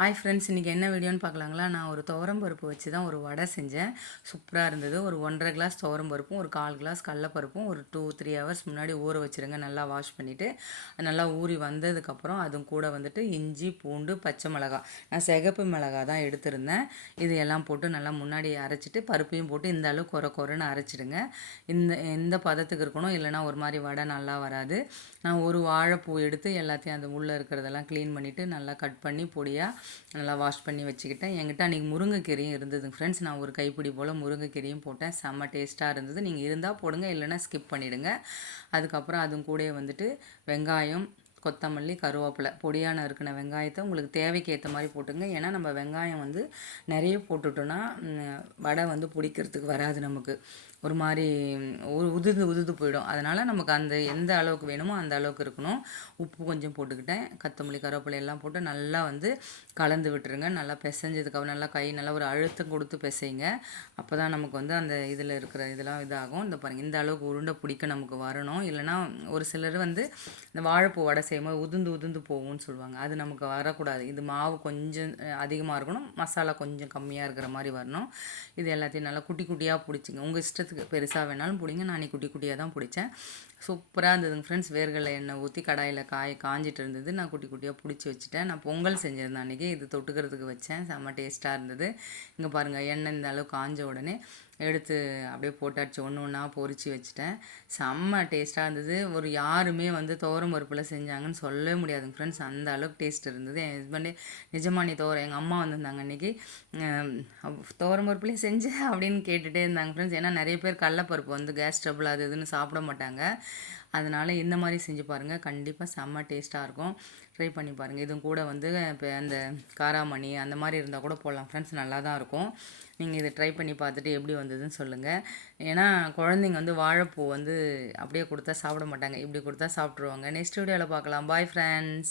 Hi friends, இன்றைக்கி என்ன வீடியோன்னு பார்க்கலாங்களா? நான் ஒரு துவரம் பருப்பு வச்சு தான் ஒரு வடை செஞ்சேன். சூப்பராக இருந்தது. ஒரு 1 1/2 கிளாஸ் துவரம் பருப்பும், ஒரு 1/4 கிளாஸ் கடலப்பருப்பும் ஒரு 2 3 ஹவர்ஸ் முன்னாடி ஊற வச்சுருங்க. நல்லா வாஷ் பண்ணிவிட்டு நல்லா ஊறி வந்ததுக்கப்புறம் அதுவும் கூட வந்துட்டு இஞ்சி, பூண்டு, பச்சை மிளகாய், நான் சிகப்பு மிளகாய் தான் எடுத்திருந்தேன். இது எல்லாம் போட்டு நல்லா முன்னாடி அரைச்சிட்டு பருப்பையும் போட்டு இந்த அளவு கொர கொரன்னு அரைச்சிடுங்க. இந்த பதத்துக்கு இருக்கணும், இல்லைனா ஒரு மாதிரி வடை நல்லா வராது. நான் ஒரு வாழைப்பூ எடுத்து எல்லாத்தையும் அந்த உள்ளே இருக்கிறதெல்லாம் க்ளீன் பண்ணிவிட்டு நல்லா கட் பண்ணி பொடியாக நல்லா வாஷ் பண்ணி வச்சுக்கிட்டேன். என்கிட்ட அன்றைக்கி முருங்கைக்கீரையும் இருந்தது ஃப்ரெண்ட்ஸ். நான் ஒரு கைப்பிடி போல் முருங்கைக்கீரையும் போட்டேன். செம்ம டேஸ்ட்டாக இருந்தது. நீங்கள் இருந்தால் போடுங்க, இல்லைன்னா ஸ்கிப் பண்ணிவிடுங்க. அதுக்கப்புறம் அதுவும் கூட வந்துட்டு வெங்காயம், கொத்தமல்லி, கருவேப்பிலை, பொடியாக நறுக்கின வெங்காயத்தை உங்களுக்கு தேவைக்கு ஏற்ற மாதிரி போட்டுங்க. ஏன்னா நம்ம வெங்காயம் வந்து நிறைய போட்டுட்டோன்னா வடை வந்து பிடிக்கிறதுக்கு வராது, நமக்கு ஒரு மாதிரி உதுது போயிடும். அதனால் நமக்கு அந்த எந்த அளவுக்கு வேணுமோ அந்த அளவுக்கு இருக்கணும். உப்பு கொஞ்சம் போட்டுக்கிட்டேன். கொத்தமல்லி, கருவேப்பிலை எல்லாம் போட்டு நல்லா வந்து கலந்து விட்டுருங்க. நல்லா பிசைஞ்சதுக்கப்புறம் நல்லா நல்லா ஒரு அழுத்தம் கொடுத்து பிசைங்க. அப்போ தான் நமக்கு வந்து அந்த இதில் இருக்கிற இதெல்லாம் இதாகும். இந்த பாருங்கள், இந்த அளவுக்கு உருண்டை பிடிக்க நமக்கு வரணும். இல்லைனா ஒரு சிலர் வந்து இந்த வாழைப்பூ வடை செய்யும்போது உதுந்து போகும்னு சொல்லுவாங்க. அது நமக்கு வரக்கூடாது. இது மாவு கொஞ்சம் அதிகமாக இருக்கணும், மசாலா கொஞ்சம் கம்மியாக இருக்கிற மாதிரி வரணும். இது எல்லாத்தையும் நல்லா குட்டி குட்டியாக பிடிச்சிங்க. உங்கள் இஷ்டத்துக்கு பெருசாக வேணாலும் பிடிங்க. நான் குட்டி குட்டியாக தான் பிடிச்சேன். சூப்பராக இருந்ததுங்க ஃப்ரெண்ட்ஸ். வேர்கடலை எண்ணெய் ஊற்றி கடாயில் காஞ்சிட்டு இருந்தது. நான் குட்டி குட்டியாக பிடிச்சி வச்சுட்டேன். நான் பொங்கல் செஞ்சுருந்தேன் அன்றைக்கி. இது தொட்டுக்கிறதுக்கு வச்சேன். செம்ம டேஸ்ட்டாக இருந்தது. இங்கே பாருங்கள், எண்ணெய் இந்த அளவு காஞ்ச உடனே எடுத்து அப்படியே போட்டாச்சு. ஒன்று ஒன்றா பொரித்து வச்சுட்டேன். செம்ம டேஸ்ட்டாக இருந்தது. ஒரு யாருமே வந்து துவரம் பருப்பில் செஞ்சாங்கன்னு சொல்லவே முடியாதுங்க ஃப்ரெண்ட்ஸ். அந்த அளவுக்கு டேஸ்ட் இருந்தது. என் ஹஸ்பண்டே நிஜமானி எங்கள் அம்மா வந்திருந்தாங்க அன்றைக்கி. துவரம் பருப்புலேயே செஞ்சு அப்படின்னு கேட்டுகிட்டே இருந்தாங்க ஃப்ரெண்ட்ஸ். ஏன்னா நிறைய பேர் கடலப்பருப்பு வந்து கேஸ் ட்ரபிள் அது இதுன்னு சாப்பிட மாட்டாங்க. அதனால் இந்த மாதிரி செஞ்சு பாருங்கள், கண்டிப்பாக செம்ம டேஸ்ட்டாக இருக்கும். ட்ரை பண்ணி பாருங்கள். இதுவும் கூட வந்து இப்போ அந்த காராமணி அந்த மாதிரி இருந்தால் கூட போடலாம் ஃப்ரெண்ட்ஸ், நல்லா தான் இருக்கும். நீங்கள் இதை ட்ரை பண்ணி பார்த்துட்டு எப்படி வந்ததுன்னு சொல்லுங்கள். ஏன்னா குழந்தைங்க வந்து வாழைப்பூ வந்து அப்படியே கொடுத்தா சாப்பிட மாட்டாங்க, இப்படி கொடுத்தா சாப்பிட்ருவாங்க. நெக்ஸ்ட் வீடியோவில் பார்க்கலாம். Bye friends.